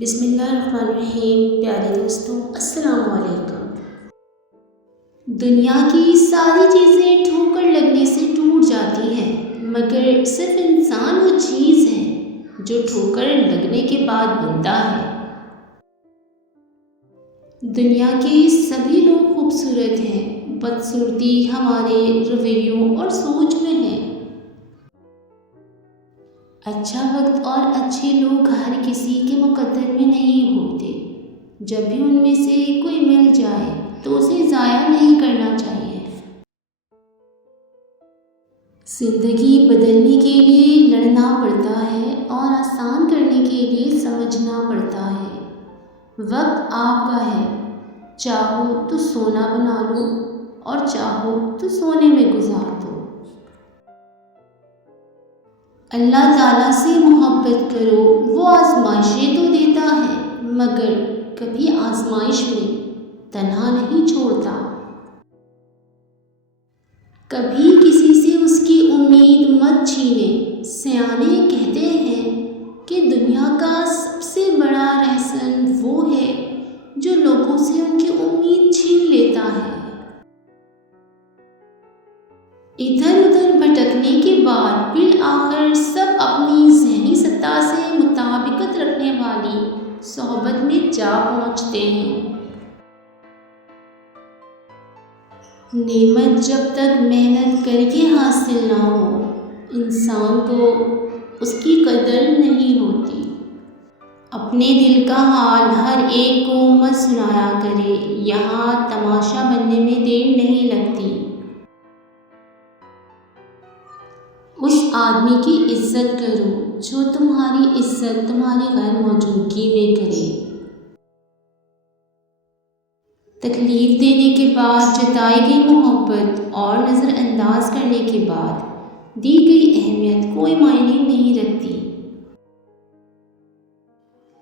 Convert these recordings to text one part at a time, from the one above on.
بسم اللہ الرحمن الرحیم۔ پیارے دوستوں، السلام علیکم۔ دنیا کی ساری چیزیں ٹھوکر لگنے سے ٹوٹ جاتی ہیں، مگر صرف انسان وہ چیز ہے جو ٹھوکر لگنے کے بعد بنتا ہے۔ دنیا کے سبھی لوگ خوبصورت ہیں، بدصورتی ہمارے رویوں اور سوچ میں ہے۔ اچھا وقت اور اچھے لوگ ہر کسی کے مقدر میں نہیں ہوتے۔ جب بھی ان میں سے کوئی مل جائے تو اسے ضائع نہیں کرنا چاہیے۔ زندگی بدلنے کے لیے لڑنا پڑتا ہے اور آسان کرنے کے لیے سمجھنا پڑتا ہے۔ وقت آپ کا ہے، چاہو تو سونا بنا لو اور چاہو تو سونے میں گزار دو۔ اللہ تعالیٰ سے محبت کرو، وہ آزمائشیں تو دیتا ہے مگر کبھی آزمائش میں تنہا نہیں چھوڑتا۔ کبھی کسی سے اس کی امید مت چھینے۔ سیانے کہتے ہیں کہ دنیا کا سب سے بڑا رہزن وہ ہے جو لوگوں سے ان کی امید چھین لیتا ہے۔ ادھر ادھر بھٹکنے کے بعد بالآخر سب اپنی ذہنی سطح سے مطابقت رکھنے والی صحبت میں جا پہنچتے ہیں۔ نعمت جب تک محنت کر کے حاصل نہ ہو، انسان کو اس کی قدر نہیں ہوتی۔ اپنے دل کا حال ہر ایک کو مت سنایا کرے، یہاں تماشا بننے میں دیر نہیں لگتی۔ اس آدمی کی عزت کرو جو تمہاری عزت تمہاری غیر موجودگی میں کرے۔ تکلیف دینے کے بعد جتائی گئی محبت اور نظر انداز کرنے کے بعد دی گئی اہمیت کوئی معنی نہیں رکھتی۔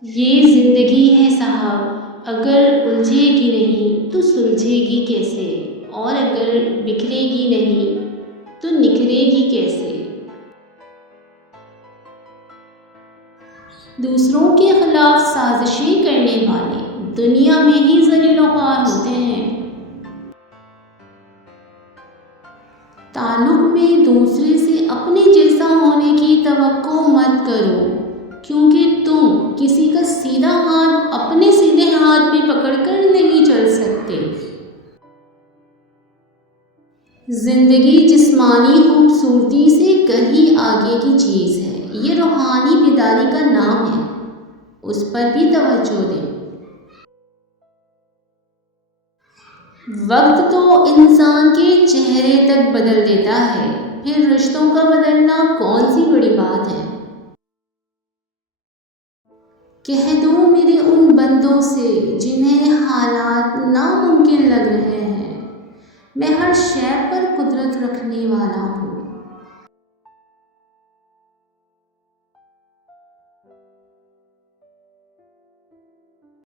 یہ زندگی ہے صاحب، اگر الجھے گی نہیں تو سلجھے گی کیسے، اور اگر بکھرے گی نہیں تو نکھرے گی کیسے۔ دوسروں کے خلاف سازشیں کرنے والے دنیا میں ہی ذلیل و خوار ہوتے ہیں۔ تعلق میں دوسرے سے اپنے جیسا ہونے کی توقع مت کرو، کیونکہ تم کسی کا سیدھا ہاتھ اپنے سیدھے ہاتھ میں پکڑ کر نہیں چل سکتے۔ زندگی جسمانی خوبصورتی سے کہیں آگے کی چیز ہے، یہ روحانی بیداری کا نام ہے، اس پر بھی توجہ دیں۔ وقت تو انسان کے چہرے تک بدل دیتا ہے، پھر رشتوں کا بدلنا کون سی بڑی بات ہے۔ کہہ دو میرے ان بندوں سے جنہیں حالات ناممکن لگ رہے ہیں، میں ہر شے پر قدرت رکھنے والا ہوں۔